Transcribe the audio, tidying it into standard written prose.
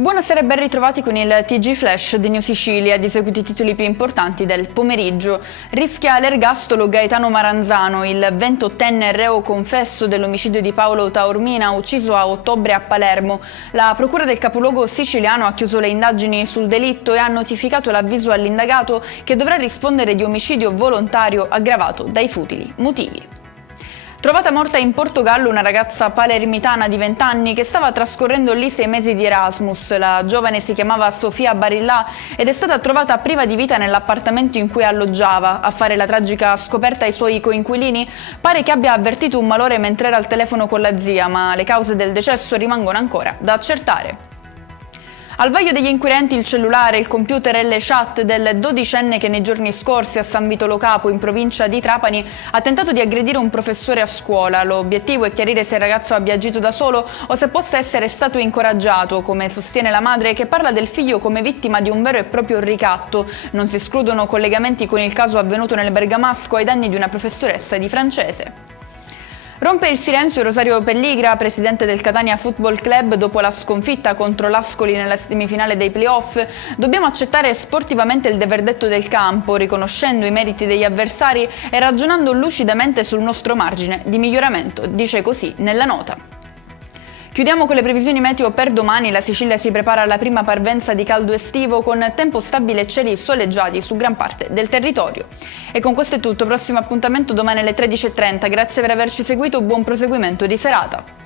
Buonasera e ben ritrovati con il TG Flash di New Sicilia, di seguito i titoli più importanti del pomeriggio. Rischia l'ergastolo Gaetano Maranzano, il 28enne reo confesso dell'omicidio di Paolo Taormina, ucciso a ottobre a Palermo. La procura del capoluogo siciliano ha chiuso le indagini sul delitto e ha notificato l'avviso all'indagato che dovrà rispondere di omicidio volontario aggravato dai futili motivi. Trovata morta in Portogallo una ragazza palermitana di 20 anni che stava trascorrendo lì 6 mesi di Erasmus. La giovane si chiamava Sofia Barillà ed è stata trovata priva di vita nell'appartamento in cui alloggiava. A fare la tragica scoperta ai suoi coinquilini pare che abbia avvertito un malore mentre era al telefono con la zia, ma le cause del decesso rimangono ancora da accertare. Al vaglio degli inquirenti il cellulare, il computer e le chat del dodicenne che nei giorni scorsi a San Vito Lo Capo, in provincia di Trapani, ha tentato di aggredire un professore a scuola. L'obiettivo è chiarire se il ragazzo abbia agito da solo o se possa essere stato incoraggiato, come sostiene la madre che parla del figlio come vittima di un vero e proprio ricatto. Non si escludono collegamenti con il caso avvenuto nel Bergamasco ai danni di una professoressa di francese. Rompe il silenzio Rosario Pelligra, presidente del Catania Football Club, dopo la sconfitta contro l'Ascoli nella semifinale dei playoff. Dobbiamo accettare sportivamente il deverdetto del campo, riconoscendo i meriti degli avversari e ragionando lucidamente sul nostro margine di miglioramento, dice così nella nota. Chiudiamo con le previsioni meteo per domani. La Sicilia si prepara alla prima parvenza di caldo estivo con tempo stabile e cieli soleggiati su gran parte del territorio. E con questo è tutto, prossimo appuntamento domani alle 13:30. Grazie per averci seguito, buon proseguimento di serata.